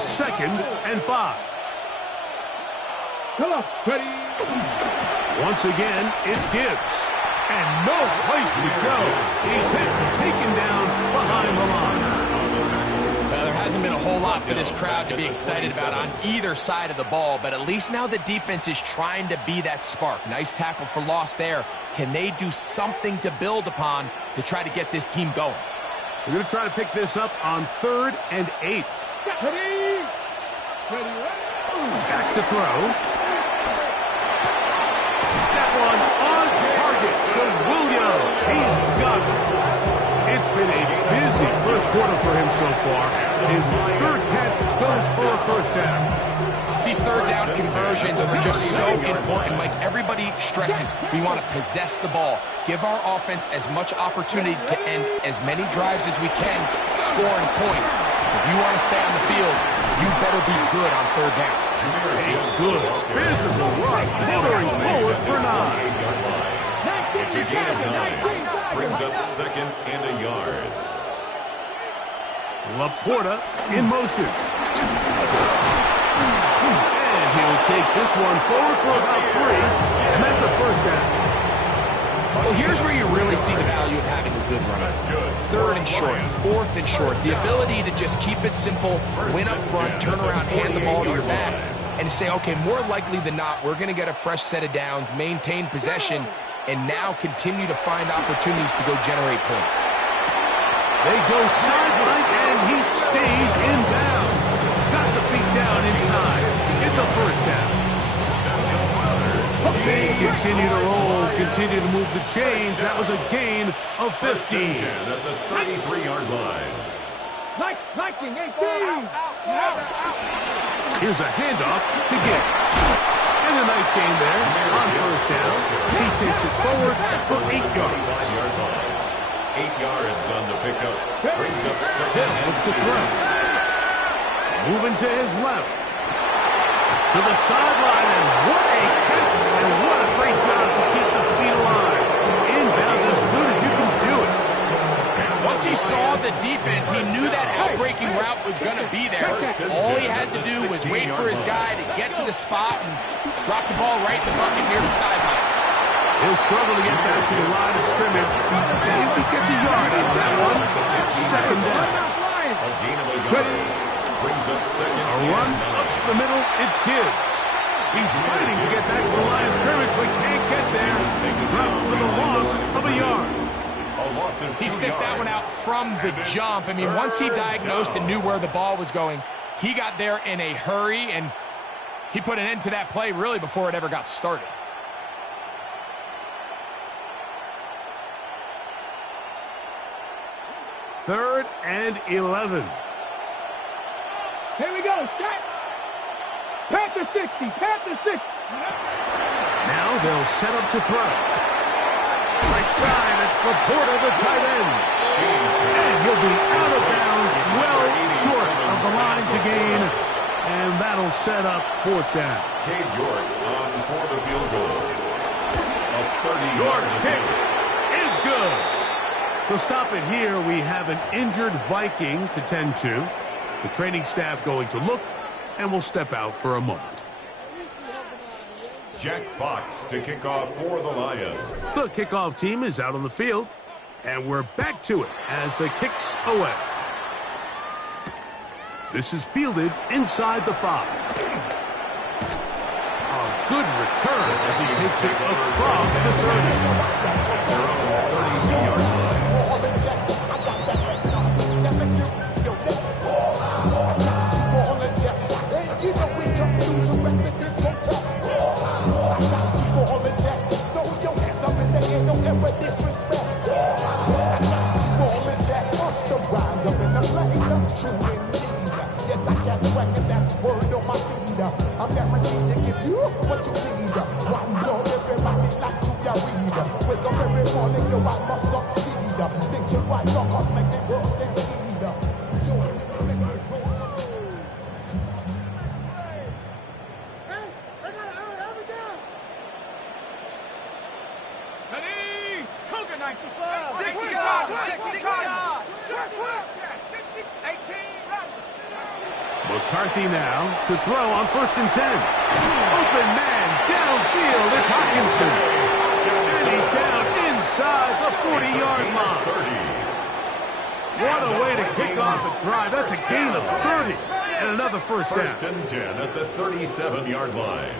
is 2nd and 5. Ready. Once again, it's Gibbs. And no place to go. He's hit and taken down behind the line. There hasn't been a whole lot for this crowd to be excited about on either side of the ball, but at least now the defense is trying to be that spark. Nice tackle for loss there. Can they do something to build upon to try to get this team going? We're going to try to pick this up on 3rd and 8. Ready. Back to throw. That one on target for Williams. He's got it. It's been a busy first quarter for him so far. His 3rd catch goes for a 1st down. These 3rd down conversions are just so important. Mike, everybody stresses we want to possess the ball, give our offense as much opportunity to end as many drives as we can, scoring points. If you want to stay on the field, you better be good on 3rd down. A good physical run, motoring forward for 9. It's a gain of 9. Brings up 2nd and a yard. Laporta in motion. And he'll take this one forward for about 3. And that's a 1st down. Well, here's where you really see the value of having a good runner. 3rd and short, 4th and short. The ability to just keep it simple, win up front, turn around, hand the ball to your back, and to say, okay, more likely than not, we're going to get a fresh set of downs, maintain possession, and now continue to find opportunities to go generate points. They go sideline, and he stays in bounds. Got the feet down in time. It's a 1st down. They continue to roll, continue to move the chains. That was a gain of 15. At the 33-yard line. Liking 18. Here's a handoff to Gibbs. And a nice gain there on 1st down. He takes it forward for 8 yards. 8 yards on the pickup. Brings up 2nd He'll look to throw. Moving to his left. To the sideline, and what a catch, and what a great job to keep the feet alive. Inbounds as good as you can do it. Once he saw the defense, he knew that outbreaking route was going to be there. All he had to do was wait for his guy to get to the spot and drop the ball right in the bucket near the sideline. He'll struggle to get back to the line of scrimmage. Maybe he gets a yard out of that one. It's 2nd down. A gain of a yard. Brings up 2nd. A run up the middle, it's Gibbs. He's fighting to get back to the line of scrimmage, but can't get there. Drop for the loss of a yard. He sniffed that one out from the jump. I mean, once he diagnosed and knew where the ball was going, he got there in a hurry, and he put an end to that play really before it ever got started. Third and 11. Here we go. Set. Panther 60. Panther 60. Now they'll set up to throw. Right side, it's Laporta, the tight end. And he'll be out of bounds, well short of the line to gain. And that'll set up 4th down. Cade York on for the field goal. A 30-yard York's kick is good. We'll stop it here. We have an injured Viking to tend to. The training staff going to look, and we'll step out for a moment. Jack Fox to kick off for the Lions. The kickoff team is out on the field, and we're back to it as the kick's away. This is fielded inside the 5. A good return as he takes it across the 30. I'm guaranteed to give you what you need. One blow, everybody like to get weed. Wake up every morning, yo, I must succeed. Nationwide rockers make the girls they need. Ready? Coconut supply. 60 yards. 60 yards. 60, 18. McCarthy now to throw on 1st and 10. Open man downfield. It's Hawkinson. And he's down inside the 40-yard line. What a way to kick off a drive. That's a gain of 30 and another first down. 1st and 10 at the 37-yard line.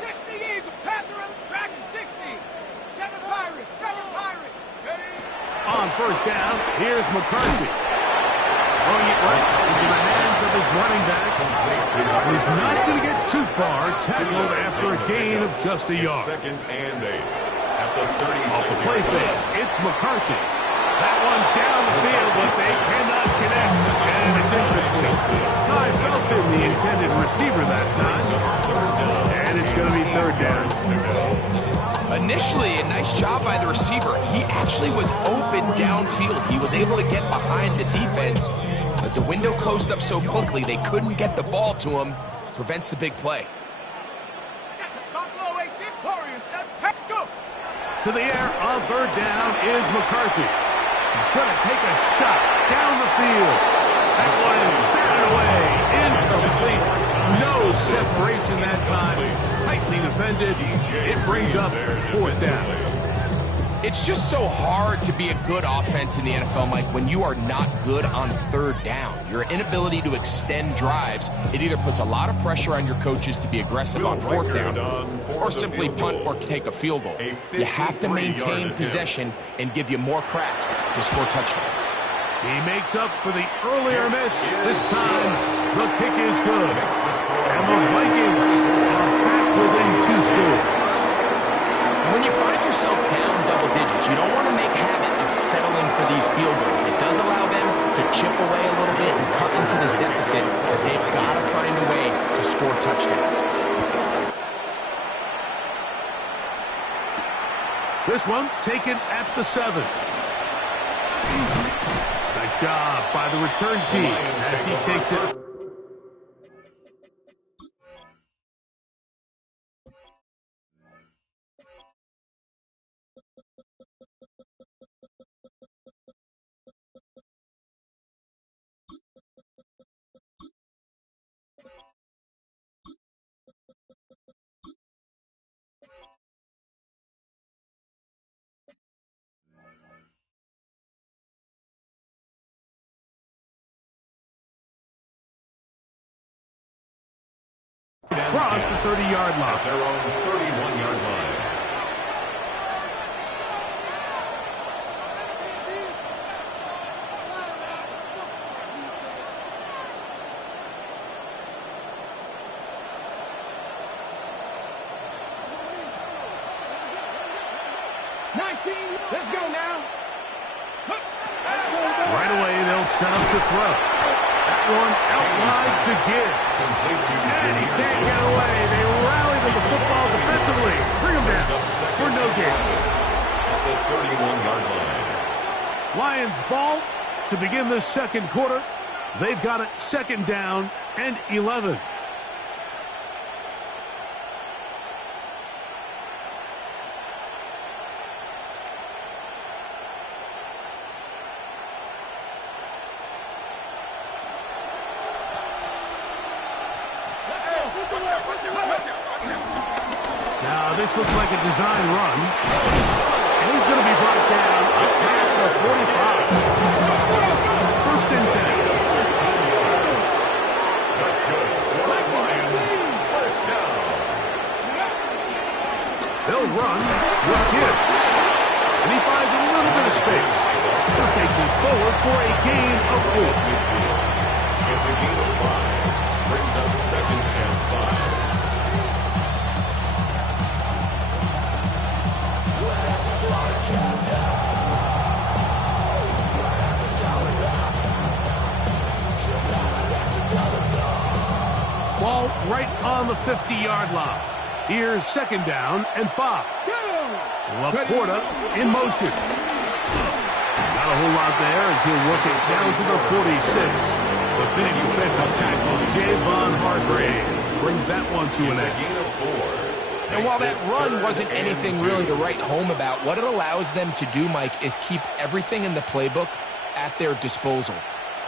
60 Eagles, Panther on the track and 60. 7 Pirates, 7 Pirates. Ready? On 1st down, here's McCarthy. Throwing it right into the hands of his running back. He's not going to get too far. Tackled after a gain of just a yard. 2nd and 8. At the 36 Off the play fake, it's McCarthy. That one down the field, but they cannot connect. And it's incomplete. Ty Felton, the intended receiver that time. And it's going to be 3rd down. Initially, a nice job by the receiver. He actually was open downfield. He was able to get behind the defense, but the window closed up so quickly they couldn't get the ball to him. Prevents the big play. Buffalo 18, Warriors 7, go. To the air on 3rd down is McCarthy. He's going to take a shot down the field. That one is batted away. Incomplete. No separation that time. Tightly defended. It brings up 4th down. It's just so hard to be a good offense in the NFL, Mike, when you are not good on 3rd down. Your inability to extend drives, it either puts a lot of pressure on your coaches to be aggressive on 4th down or simply punt or take a field goal. You have to maintain possession and give you more cracks to score touchdowns. He makes up for the earlier miss. This time, the kick is good. And the Vikings are back within 2 scores. When you find yourself down double digits, you don't want to make habit of settling for these field goals. It does allow them to chip away a little bit and cut into this deficit, but they've got to find a way to score touchdowns. This one taken at the 7. Nice job by the return team as he takes it. Across the 30-yard line. Their own 31-yard line. Let's go now. Right away, they'll set up to throw. That one out wide to Gibbs. And he can't get away. They rally to the football defensively. Bring him down for no gain. At the 31-yard line. Lions ball to begin the 2nd quarter. They've got it 2nd down and 11. Now, this looks like a design run. And he's going to be brought down past the 45. 1st and 10. That's good. Lions, 1st down. They'll run with Gibbs. And he finds a little bit of space. He'll take this forward for a gain of 4. It's a gain of 5. Brings up 2nd and 5. Ball right on the 50-yard line. Here's 2nd down and 5. Laporta in motion. Not a whole lot there as he'll work it down to the 46. The big defensive tackle, Javon Hargrave, brings that one to an end. And while that run wasn't anything really to write home about, what it allows them to do, Mike, is keep everything in the playbook at their disposal.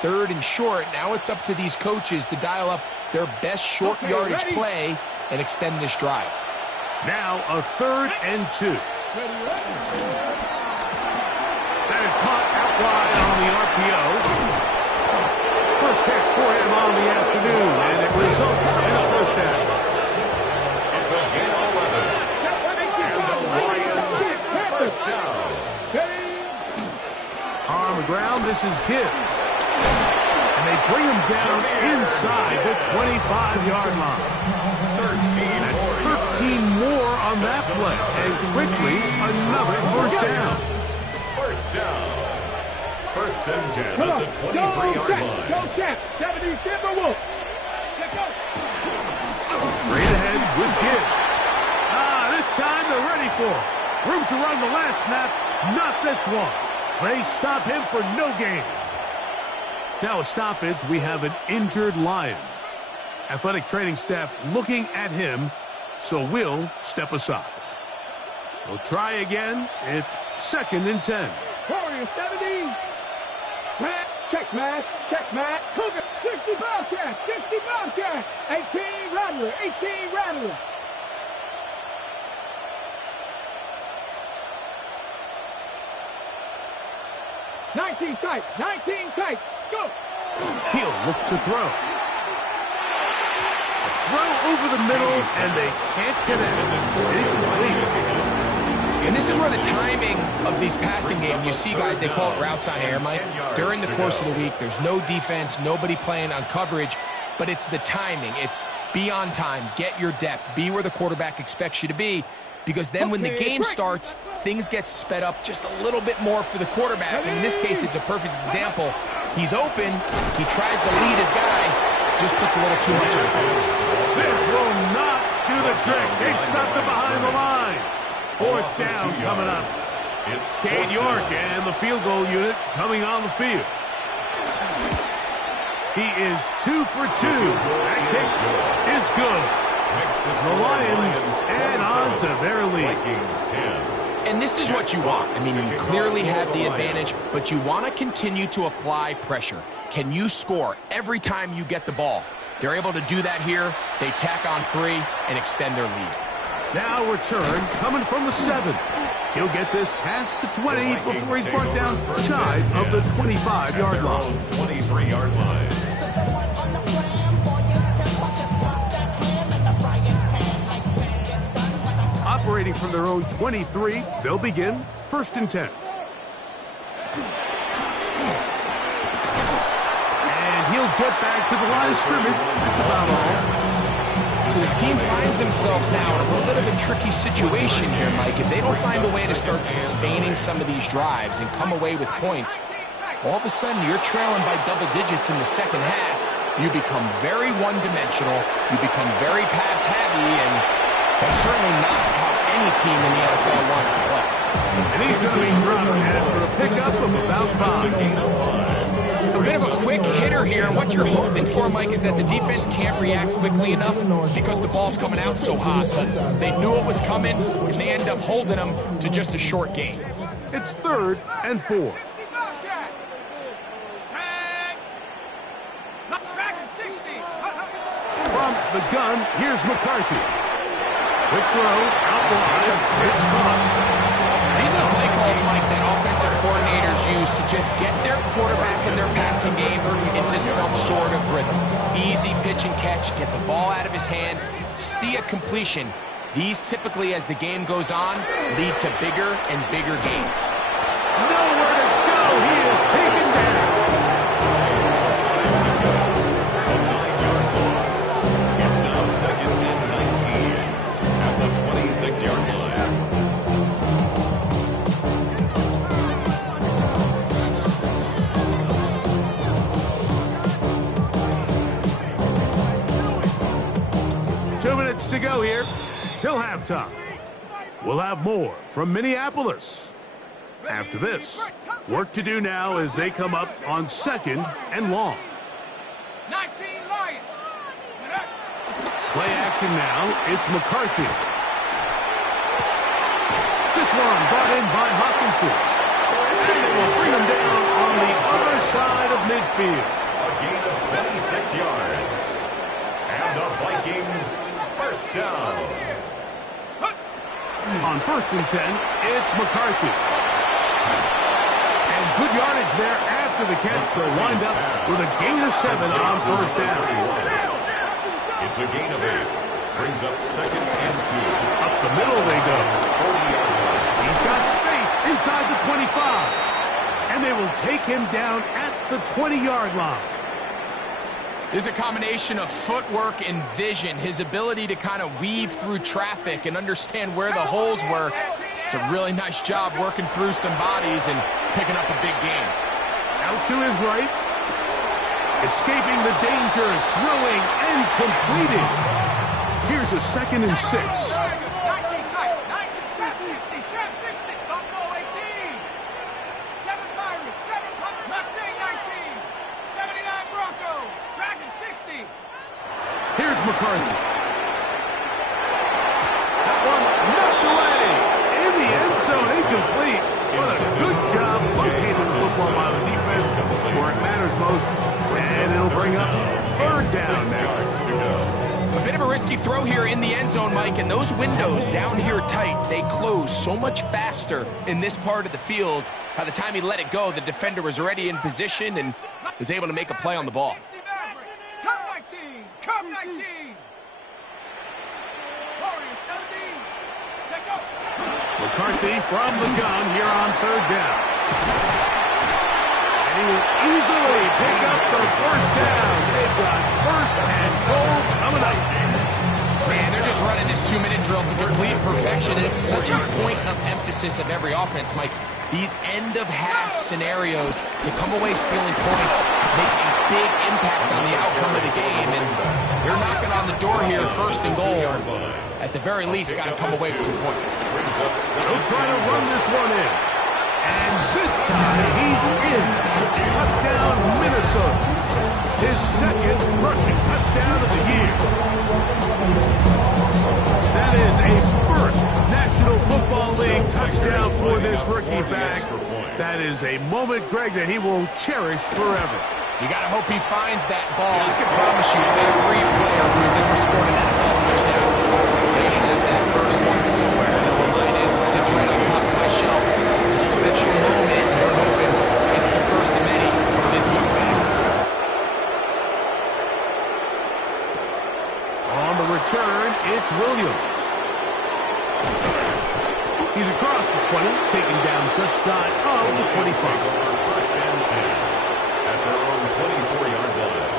3rd and short, now it's up to these coaches to dial up their best short yardage play and extend this drive. Now a 3rd and 2. That is caught out wide on the RPO. First catch for him on the afternoon, and it results in a first down. It's a gain of 11. And the Lions first down. On the ground, this is Gibbs. And they bring him down inside the 25-yard line. 13 more on that play. And quickly, another first down. First down. 1st and 10 at the 23-yard line. Go, Champ. 70, Denver Wolf. Straight ahead with Gibbs. This time they're ready for it. Room to run the last snap. Not this one. They stop him for no gain. Now a stoppage, we have an injured Lion. Athletic training staff looking at him, so we'll step aside. We'll try again. It's 2nd and 10. Warrior 70. Matt, check Matt. Cougar, 60 Bobcat, 60 Bobcat. 18 Rattler, 18 Rattler. Nineteen tight, go! He'll look to throw. A throw over the middle, and they can't connect. And this is where the timing of these passing games, you see guys, they call it routes on air, Mike. During the course of the week, there's no defense, nobody playing on coverage, but it's the timing. It's be on time, get your depth, be where the quarterback expects you to be, because then when the game starts, things get sped up just a little bit more for the quarterback. And in this case, it's a perfect example. He's open, he tries to lead his guy, just puts a little too much in front. This will not do the trick. They stopped it behind the line. 4th down coming up. It's Cade York and the field goal unit coming on the field. He is 2 for 2. That kick is good. The Lions add on to their lead. And this is what you want. I mean, you clearly have the advantage, but you want to continue to apply pressure. Can you score every time you get the ball? They're able to do that here. They tack on 3 and extend their lead. Now return coming from the 7. He'll get this past the 20 before he's brought down shy of the 25-yard line. 23-yard line. Operating from their own 23, they'll begin 1st and 10. And he'll get back to the line of scrimmage. That's about all. So this team finds themselves now in a little bit of a tricky situation here, Mike. If they don't find a way to start sustaining some of these drives and come away with points, all of a sudden you're trailing by double digits in the second half. You become very one-dimensional. You become very pass-heavy, and that's certainly not how any team in the NFL wants to play. And he's going to be dropped after a pickup of about 5. A bit of a quick hitter here, and what you're hoping for, Mike, is that the defense can't react quickly enough because the ball's coming out so hot. But they knew it was coming, and they end up holding them to just a short gain. It's 3rd and 4. From the gun, here's McCarthy. Quick throw, out wide, it's caught. These are the play calls, Mike, that offensive coordinators use to just get their quarterback and their passing game into some sort of rhythm. Easy pitch and catch, get the ball out of his hand, see a completion. These typically, as the game goes on, lead to bigger and bigger gains. Nowhere to go. He is taken down. It's now 2nd and 19 at the 26-yard line. To go here till halftime. We'll have more from Minneapolis. After this, work to do now as they come up on 2nd and long. 19 Lions. Play action now. It's McCarthy. This one brought in by Hawkinson. And they will bring him down on the other side of midfield. A gain of 26 yards. And the Vikings first down. On 1st and 10, it's McCarthy. And good yardage there after the catch. They'll wind up with a gain of 7 on 1st down. It's a gain of 8. Brings up 2nd and 2. Up the middle they go. He's got space inside the 25. And they will take him down at the 20-yard line. There's a combination of footwork and vision, his ability to kind of weave through traffic and understand where the holes were. It's a really nice job working through some bodies and picking up a big gain. Out to his right. Escaping the danger, throwing and completing. Here's a 2nd and 6. 19 tight, 19, trap 60, don't go 18. 7 Pirates, 7 Mustang 19, 79 Bronco, Dragon 60. Here's McCarthy. That one knocked away. In the end zone, incomplete. What a good job locating the football by the defense where it matters most. And it'll bring up 3rd down now. A bit of a risky throw here in the end zone, Mike, and those windows down here tight, they close so much faster in this part of the field. By the time he let it go, the defender was already in position and was able to make a play on the ball. Come 19, come 19. Warriors 17, check up. McCarthy from the gun here on 3rd down. And he will easily pick up the 1st down. They've got 1st and goal coming up. Man, they're just running this 2-minute drill to complete perfection. It's such a point of emphasis of every offense, Mike. These end-of-half scenarios to come away stealing points make a big impact on the outcome of the game. And they're knocking on the door here, 1st and goal. At the very least, got to come away with some points. They'll try to run this one in. And this time, he's in. Touchdown, Minnesota. His 2nd rushing touchdown of the year. That is a 1st National Football League touchdown for this rookie back. That is a moment, Greg, that he will cherish forever. You got to hope he finds that ball. I can promise you, every player who has ever scored an NFL touchdown, they have that first one somewhere. And the line is, it sits right on top of my shelf. It's a special moment. We're hoping it's the first of many for this young man. On the return, it's Williams. He's across the 20, taken down just shy of the 25. 1st and 10 at their own 24-yard line.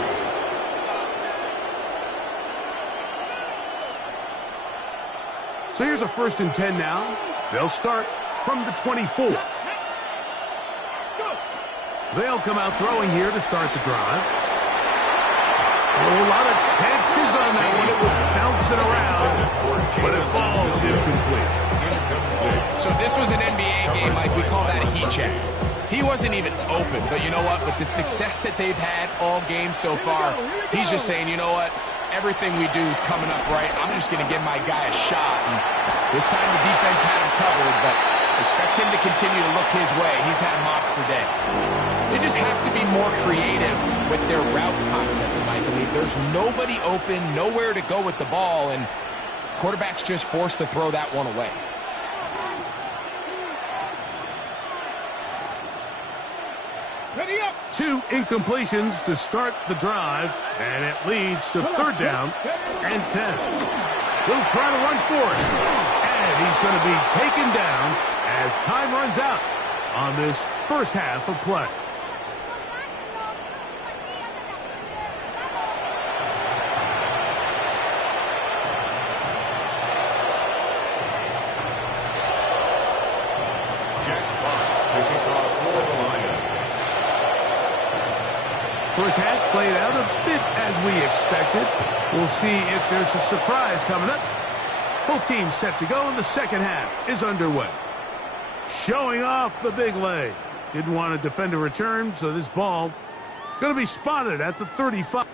So here's a 1st and 10 now. They'll start from the 24. They'll come out throwing here to start the drive. A lot of chances on that one. It was bouncing around, but it falls incomplete. So if this was an NBA game, Mike, we call that a heat check. He wasn't even open, but you know what? With the success that they've had all game so far, he's just saying, you know what? Everything we do is coming up right. I'm just going to give my guy a shot. And this time the defense had him covered, but expect him to continue to look his way. He's had a monster day. They just have to be more creative with their route concepts, Mike. I mean, there's nobody open, nowhere to go with the ball, and quarterback's just forced to throw that one away. Ready up. 2 incompletions to start the drive, and it leads to 3rd down and 10. He'll try to run for it, and he's going to be taken down as time runs out on this 1st half of play. First half played out a bit as we expected. We'll see if there's a surprise coming up. Both teams set to go, and the 2nd half is underway. Showing off the big leg. Didn't want to defend a return, so this ball going to be spotted at the 35.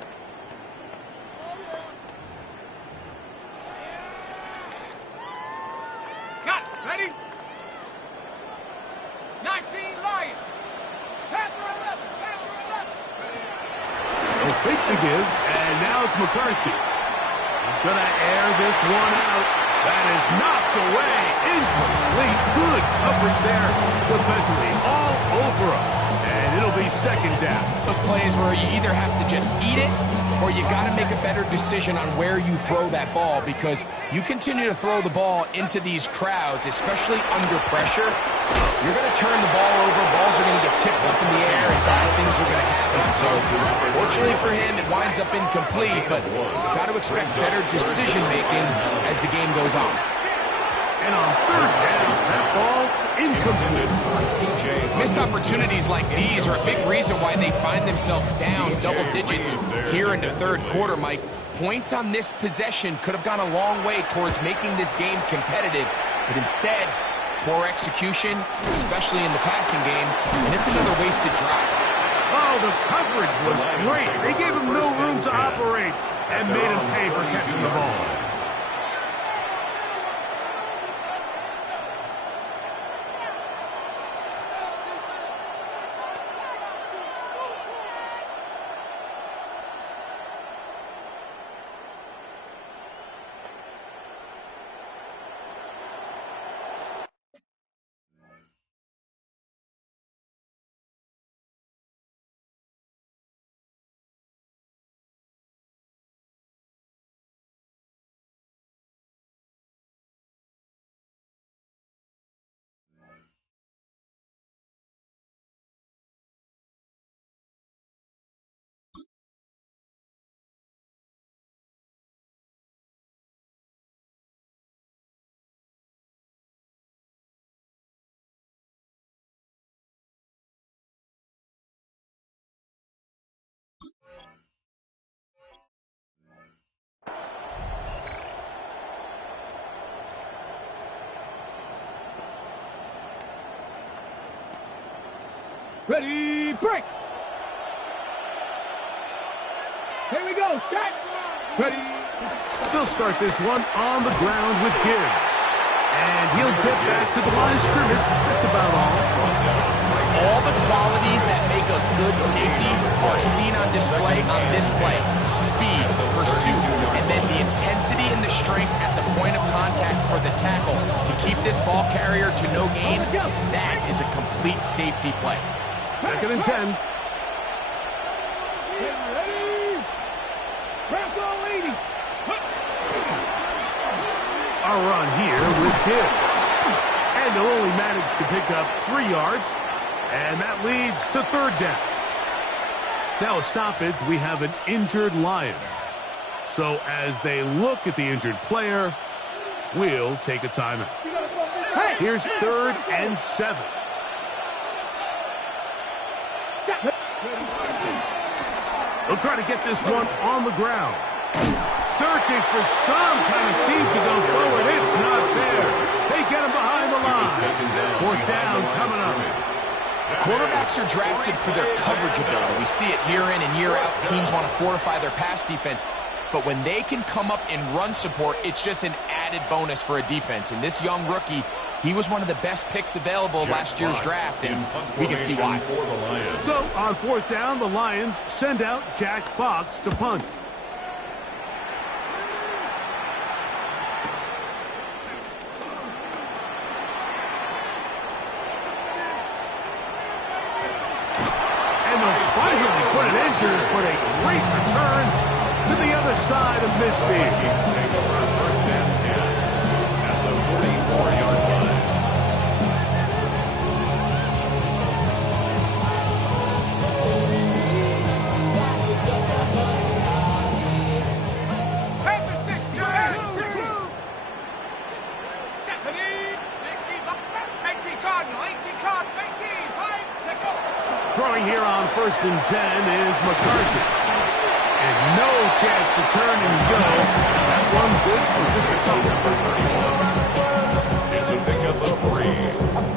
Got it. Ready? 19 Lions. fake the give, and now it's McCarthy. He's going to air this one out. That is knocked away. Incomplete. Good coverage there defensively. All over him. And it'll be second down. Those plays where you either have to just eat it or you got to make a better decision on where you throw that ball, because you continue to throw the ball into these crowds, especially under pressure, you're going to turn the ball over, balls are going to get tipped up in the air, and bad things are going to happen. So, fortunately for him, it winds up incomplete, but got to expect better decision-making as the game goes on. And on third down, that ball incomplete. Missed opportunities like these are a big reason why they find themselves down double digits here in the third quarter, Mike. Points on this possession could have gone a long way towards making this game competitive, but instead, poor execution, especially in the passing game, and it's another wasted drive. Oh, the coverage was great. They gave him no room to operate and made him pay for catching the ball. Ready, break! Here we go, set! Ready! They'll start this one on the ground with Gibbs. And he'll get back to the line of scrimmage. That's about all. All the qualities that make a good safety are seen on display on this play. Speed, pursuit, and then the intensity and the strength at the point of contact for the tackle to keep this ball carrier to no gain. That is a complete safety play. Second and 10. Ready! Bronco 80! A run here with Gibbs. And they'll only manage to pick up 3 yards. And that leads to third down. Now a stoppage, we have an injured Lion. So as they look at the injured player, we'll take a timeout. Here's third and 7. They'll try to get this one on the ground. Searching for some kind of seed to go forward. It's not there. They get him behind the line. Fourth down coming up. Quarterbacks are drafted for their coverage ability. We see it year in and year out. Teams want to fortify their pass defense. But when they can come up in run support, it's just an added bonus for a defense. And this young rookie, he was one of the best picks available last year's draft, and we can see why. So on fourth down, the Lions send out Jack Fox to punt. And they'll finally put it in here, but a great return to the other side of midfield. First and 10 at the 44-yard line. Panther 60, Panther 60! 70, 60, 18 Cardinal, 18 Cardinal, 18, 5, take over. Throwing here on first and 10 is McCarthy. And no chance to turn, and he goes. That one good for just a couple. It's a pickup of 3.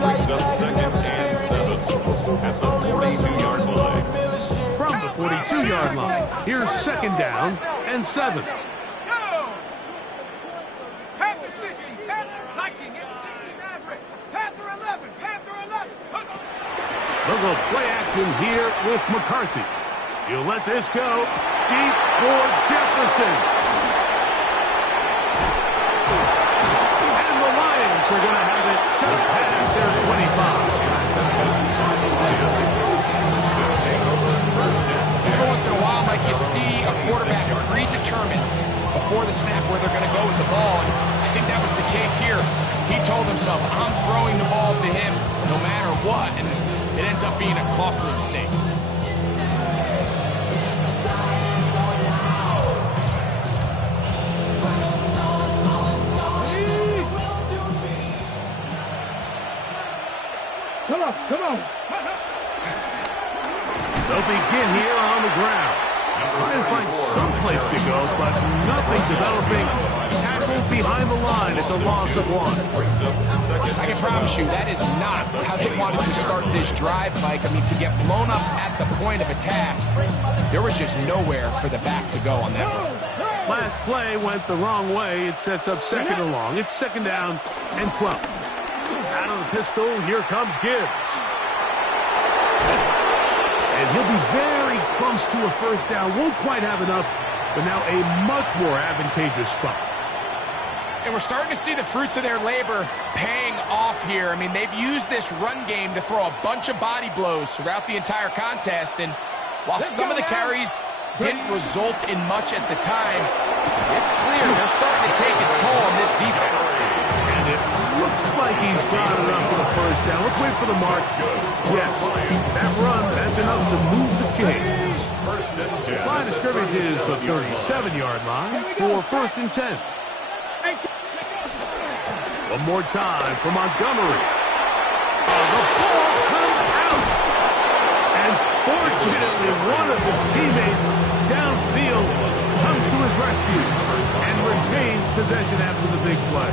Brings up second and 7 at the 42-yard line. From the 42-yard line, here's second down and 7. Go! Panther 60, Panther, Viking, 60 Mavericks, Panther 11, Panther 11. They'll go play action here with McCarthy. He'll let this go. deep for Jefferson. And the Lions are going to have it just past their 25. Every once in a while, Mike, you see a quarterback predetermined before the snap where they're going to go with the ball, and I think that was the case here. He told himself, I'm throwing the ball to him no matter what, and it ends up being a costly mistake. Come on. They'll begin here on the ground. Trying to find some place to go, but nothing developing. Tackled behind the line. It's a loss of 1. I can promise you that is not how they wanted to start this drive, Mike. I mean, to get blown up at the point of attack, there was just nowhere for the back to go on that run. Last play went the wrong way. It sets up 2nd and long. It's 2nd down and 12. Out of the pistol, here comes Gibbs. And he'll be very close to a 1st down. Won't quite have enough, but now a much more advantageous spot. And we're starting to see the fruits of their labor paying off here. I mean, they've used this run game to throw a bunch of body blows throughout the entire contest. And while some of the carries didn't result in much at the time, it's clear they're starting to take its toll on this defense. And it looks like he's got enough for the 1st down. Let's wait for the mark. Yes, that run, that's enough to move the chains. Line of scrimmage is the 37-yard line for 1st and 10. One more time for Montgomery. The ball comes out. And fortunately, one of his teammates downfield comes to his rescue and retains possession after the big play.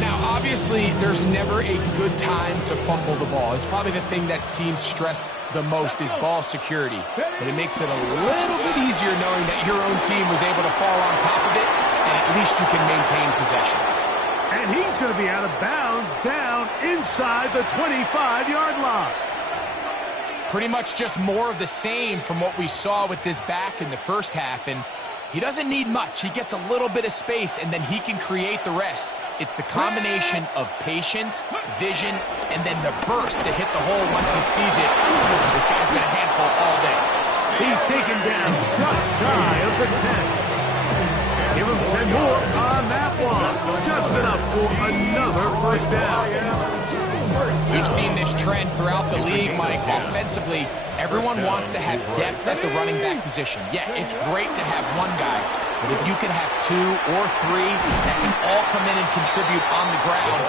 Now, obviously, there's never a good time to fumble the ball. It's probably the thing that teams stress the most is ball security. But it makes it a little bit easier knowing that your own team was able to fall on top of it, and at least you can maintain possession. And he's going to be out of bounds down inside the 25-yard line. Pretty much just more of the same from what we saw with this back in the 1st half. And he doesn't need much. He gets a little bit of space, and then he can create the rest. It's the combination of patience, vision, and then the burst to hit the hole once he sees it. This guy's been a handful all day. He's taken down just shy of the 10. Give him 10 more on that one. Just enough for another 1st down. We've seen this trend throughout the league, Mike. Offensively, everyone wants to have depth at the running back position. Yeah, it's great to have one guy, but if you can have 2 or 3 that can all come in and contribute on the ground,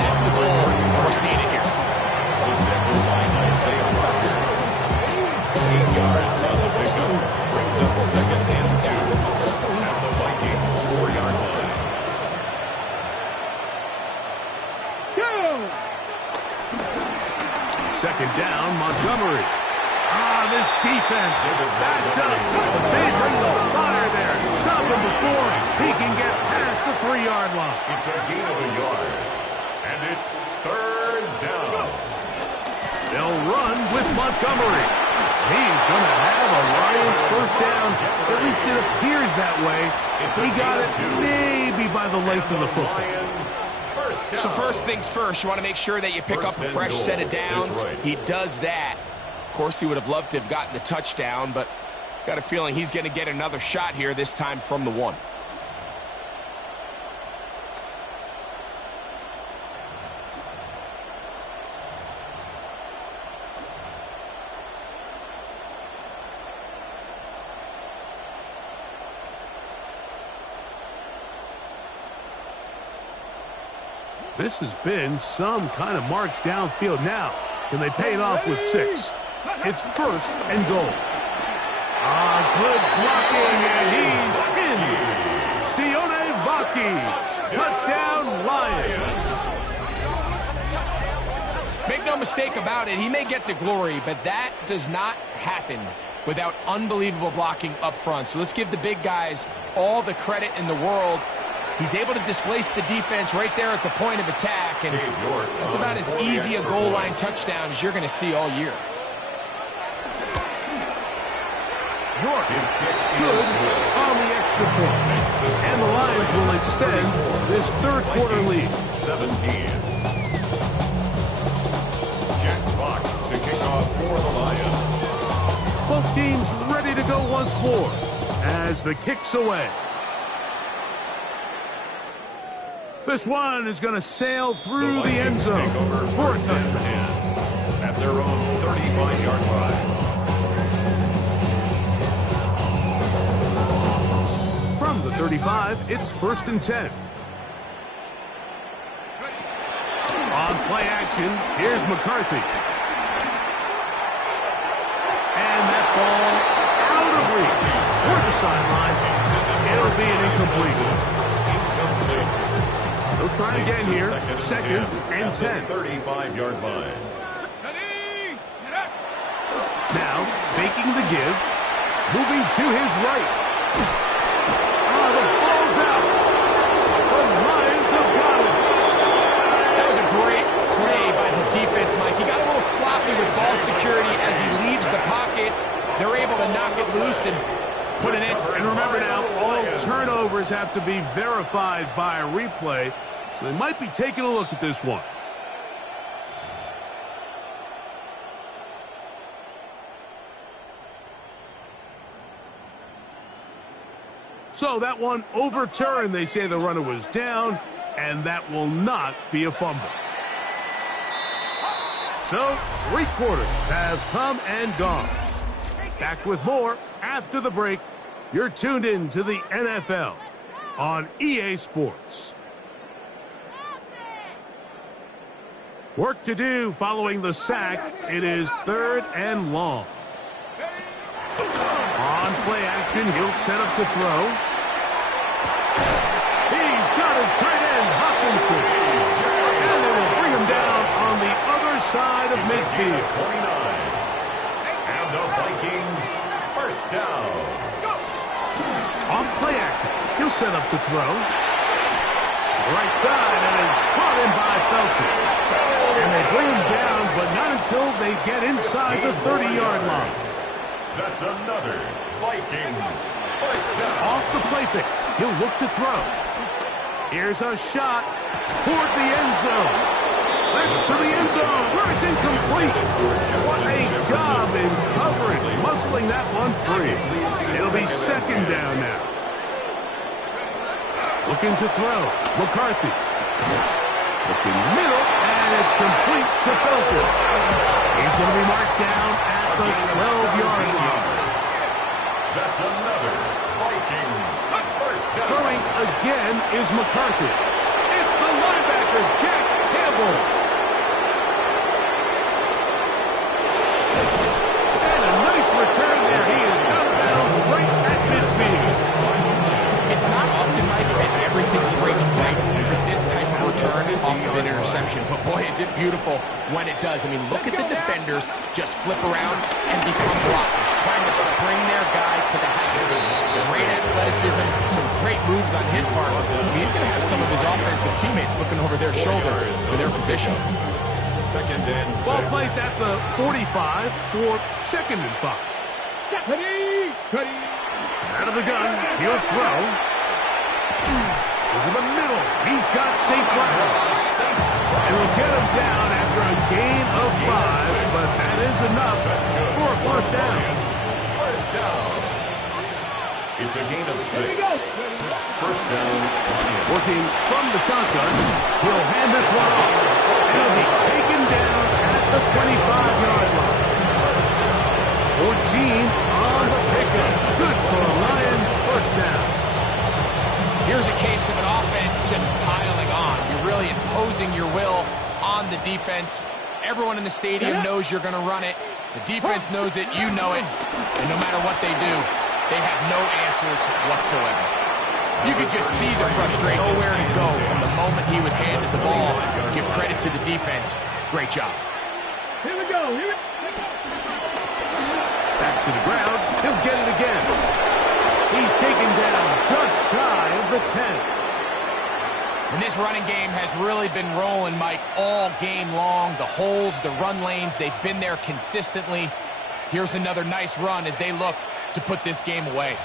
that's the goal. We're seeing it here. 8 yards on the pickup. Brings up 2nd and 2. At the Vikings 4-yard line. 2nd down, Montgomery. This defense backed up. They bring the fire there. Stop him before he can get past the 3-yard line. It's a gain of a yard. And it's 3rd down. They'll run with Montgomery. He's going to have a Lions 1st down. At least it appears that way. He got it maybe by the length of the football. So first things first, you want to make sure that you pick up a fresh set of downs. He does that. Of course, he would have loved to have gotten the touchdown, but got a feeling he's going to get another shot here, this time from the 1. This has been some kind of march downfield now. Can they pay it off with 6? It's 1st and goal. Good blocking, and he's in. Sione Vaki. Touchdown, Lions. Make no mistake about it, he may get the glory, but that does not happen without unbelievable blocking up front. So let's give the big guys all the credit in the world. He's able to displace the defense right there at the point of attack, and that's about as easy a goal line touchdown as you're going to see all year. York. His kick Good is on the extra point. And the Lions will extend this third quarter lead. 17. Jack Fox to kick off for the Lions. Both teams ready to go once more as the kick's away. This one is going to sail through the end zone for a touchdown. At their own 35-yard line. From the 35, it's 1st and 10. On play action, here's McCarthy. And that ball out of reach toward the sideline. It'll be an incomplete. They'll try again here. 2nd and 10. 35-yard line. Now, faking the give. Moving to his right. The ball's out. The Lions have got it. That was a great play by the defense, Mike. He got a little sloppy with ball security as he leaves the pocket. They're able to knock it loose and put it in. And remember now, all turnovers have to be verified by a replay, so they might be taking a look at this one. So that one overturned. They say the runner was down, and that will not be a fumble. So 3 quarters have come and gone. Back with more after the break. You're tuned in to the NFL on EA Sports. Work to do following the sack. It is 3rd and long. On play action, he'll set up to throw. He's got his tight end, Hopkinson. And they will bring him down on the other side of midfield. 29. And the Vikings, 1st down. On play action, he'll set up to throw. Right side, and is brought in by Felton. And they bring him down, but not until they get inside the 30-yard line. That's another Vikings 1st down. Off the play fake, he'll look to throw. Here's a shot toward the end zone. That's to the end zone, where it's incomplete. What a job in covering, muscling that one free. It'll be 2nd down now. Looking to throw, McCarthy. Looking middle, and it's complete to Felton. He's going to be marked down at the 12-yard line. That's another Vikings 1st down. Throwing again is McCarthy. It's the linebacker, Jack Campbell. And a nice return there. He is outbound right at midfield. It's not often, Mike, that everything breaks right for this type of return off of an interception. But boy, is it beautiful when it does. I mean, look at the defenders just flip around and become blockers, trying to spring their guy to the house. Great athleticism, some great moves on his part. He's going to have some of his offensive teammates looking over their shoulder for their position. 2nd and 6. Ball placed at the 45 for 2nd and 5. Out of the gun, he'll throw. Over the middle, he's got St. Brown. And will get him down after a gain of 5, but that is enough for a 1st down. 1st down. It's a gain of 6. 1st down. Working from the shotgun, he'll hand this one off. And he'll be taken down at the 25-yard line. 14 on the pickup. Good for the Lions, 1st down. Here's a case of an offense just piling on. You're really imposing your will on the defense. Everyone in the stadium knows you're going to run it. The defense knows it, you know it. And no matter what they do, they have no answers whatsoever. You could just see the frustration. Nowhere to go from the moment he was handed the ball. Give credit to the defense. Great job. Here we go. Back to the ground. He'll get it again. He's taken down just shy of the 10. And this running game has really been rolling, Mike, all game long. The holes, the run lanes, they've been there consistently. Here's another nice run as they look to put this game away.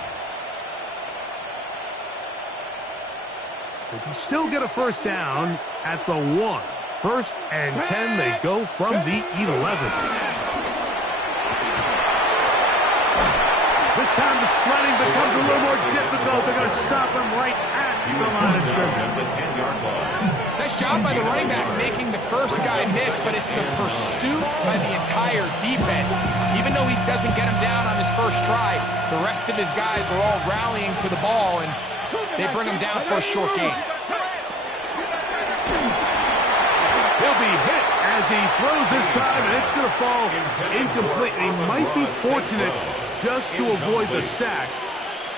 They can still get a first down at the 1. 1st and 10, they go from the 11. This time the sledding becomes a little more difficult. They're going to stop him right at the line of scrimmage. Nice job by the running back making the first guy miss, but it's the pursuit by the entire defense. Even though he doesn't get him down on his first try, the rest of his guys are all rallying to the ball, and they bring him down for a short gain. He'll be hit as he throws this time, and it's going to fall incomplete. He might be fortunate just to avoid the sack,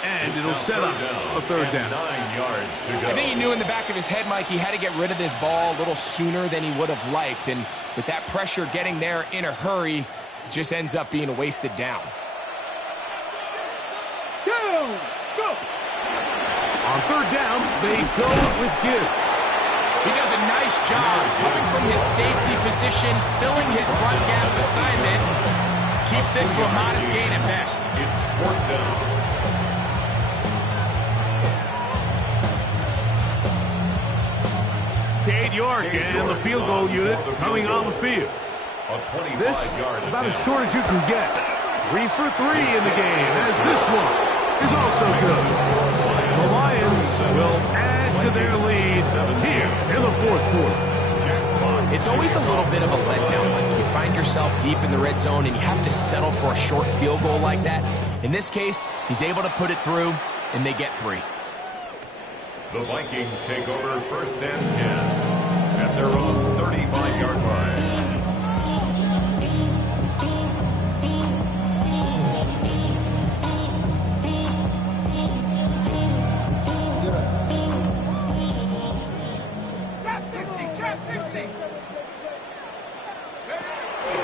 and it'll set up a 3rd down. 9 yards to go. I think he knew in the back of his head, Mike, he had to get rid of this ball a little sooner than he would have liked, and with that pressure getting there in a hurry, it just ends up being a wasted down. Go! On 3rd down, they go with Gibbs. He does a nice job coming from his safety position, filling his run gap assignment. Keeps this to a modest gain at best. It's 4th down. Cade York and the field goal unit coming on the field. This about as short as you can get. 3 for 3 in the game, as this one is also good. The Lions will add to their lead here in the 4th quarter. It's always a little bit of a letdown when you find yourself deep in the red zone and you have to settle for a short field goal like that. In this case, he's able to put it through, and they get 3. The Vikings take over 1st and 10 at their own 35-yard line.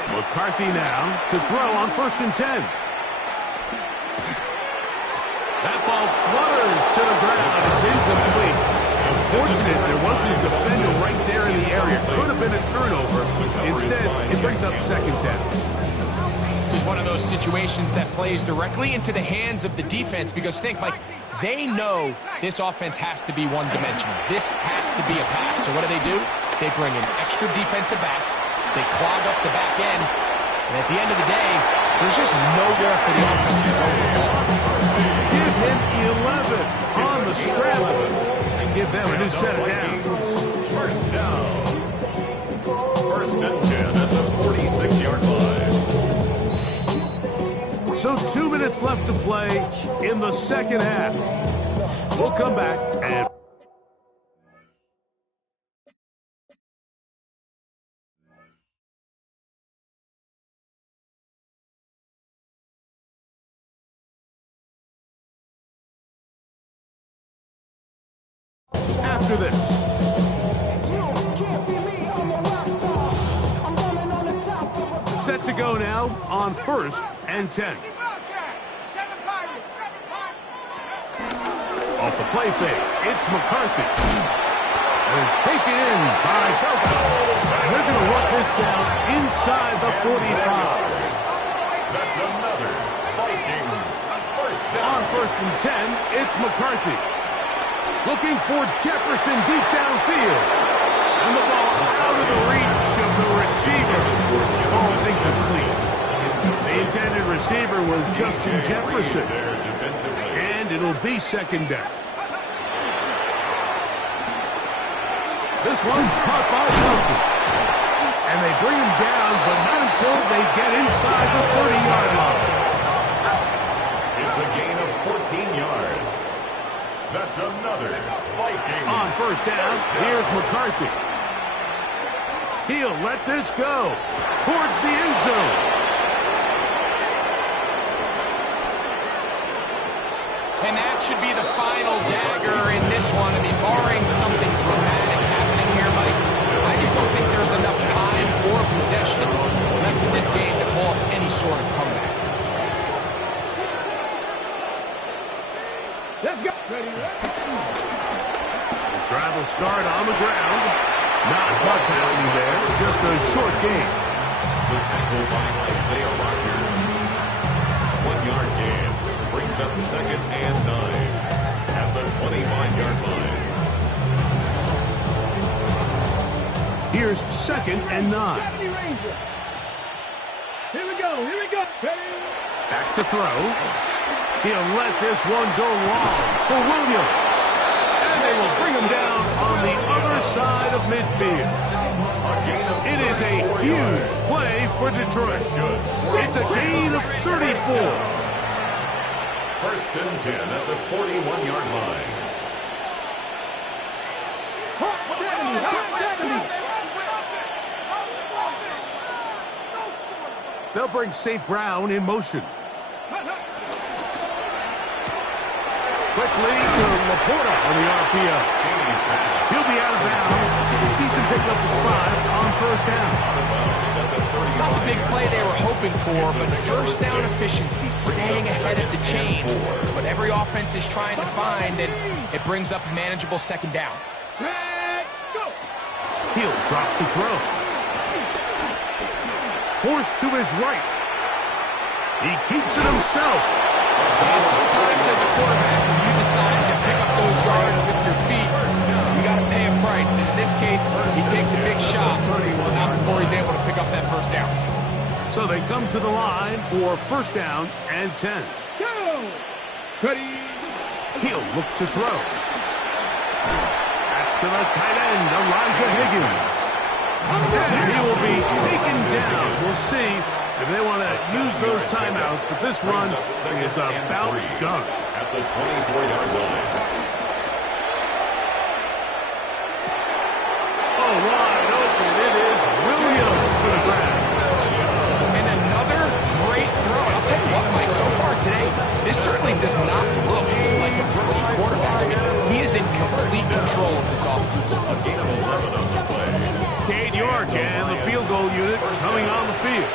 McCarthy now to throw on 1st and 10. That ball flutters to the ground. It's incomplete. Unfortunate there wasn't a defender right there in the area. Could have been a turnover. Instead, it brings up 2nd down. This is one of those situations that plays directly into the hands of the defense because think, Mike, they know this offense has to be one-dimensional. This has to be a pass. So what do? They bring in extra defensive backs. They clog up the back end. And at the end of the day, there's just nowhere for the offense to throw the ball. Give him 11 on the scramble and give them a new set of downs. 1st down. 1st and 10 at the 46-yard line. So 2 minutes left to play in the 2nd half. We'll come back and... after this. Set to go now on 1st and 10. Off the play fake, it's McCarthy. And it's taken in by Felton. They're going to work this down inside the 45. That's another Vikings 1st down. On 1st and 10, it's McCarthy. Looking for Jefferson deep downfield. And the ball out of the reach of the receiver. Ball's incomplete. The intended receiver was Justin Jefferson. And it'll be 2nd down. This one's caught by Felton. And they bring him down, but not until they get inside the 30-yard line. It's a gain of 14 yards. That's another Vikings. On 1st down, here's McCarthy. He'll let this go towards the end zone. And that should be the final dagger in this one. I mean, barring something dramatic happening here, Mike, I just don't think there's enough time or possessions left in this game to pull off any sort of comeback. Let's go. Ready. The drive will start on the ground. Not much happening there, just a short game. The tackle by Isaiah Rodgers. 3-yard gain. Brings up 2nd and 9 at the 25-yard line. Here's 2nd and 9. Here we go. Back to throw. He'll let this one go long for Williams. And they will bring him down on the other side of midfield. It is a huge play for Detroit. It's a gain of 34. 1st and 10 at the 41-yard line. They'll bring St. Brown in motion. Quickly to Laporta on the RPO. He'll be out of bounds. Decent pickup of 5 on 1st down. It's not the big play they were hoping for, but 1st down efficiency, staying ahead of the chains, is what every offense is trying to find, and it brings up a manageable 2nd down. He'll drop to throw. Forced to his right. He keeps it himself. And sometimes as a quarterback, when you decide to pick up those yards with your feet, you got to pay a price. And in this case, he takes a big shot, not before he's able to pick up that 1st down. So they come to the line for 1st down and 10. Go! Ready? He'll look to throw. That's to the tight end, Elijah Higgins. And he will be taken down. We'll see if they want to use those timeouts, but this run is about done. At the 24-yard line. Oh, wide open. It is Williams for the grab. And another great throw. And I'll tell you what, Mike, so far today, this certainly does not look like a rookie quarterback. I mean, he is in complete control of this offense. A gain of 11 on the play. Cade York and the field goal unit coming on the field.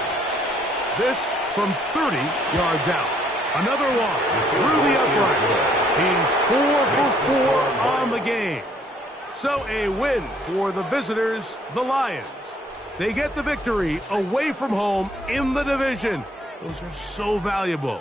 This from 30 yards out. Another one through the uprights. He's 4 for 4 on the game. So a win for the visitors, the Lions. They get the victory away from home in the division. Those are so valuable.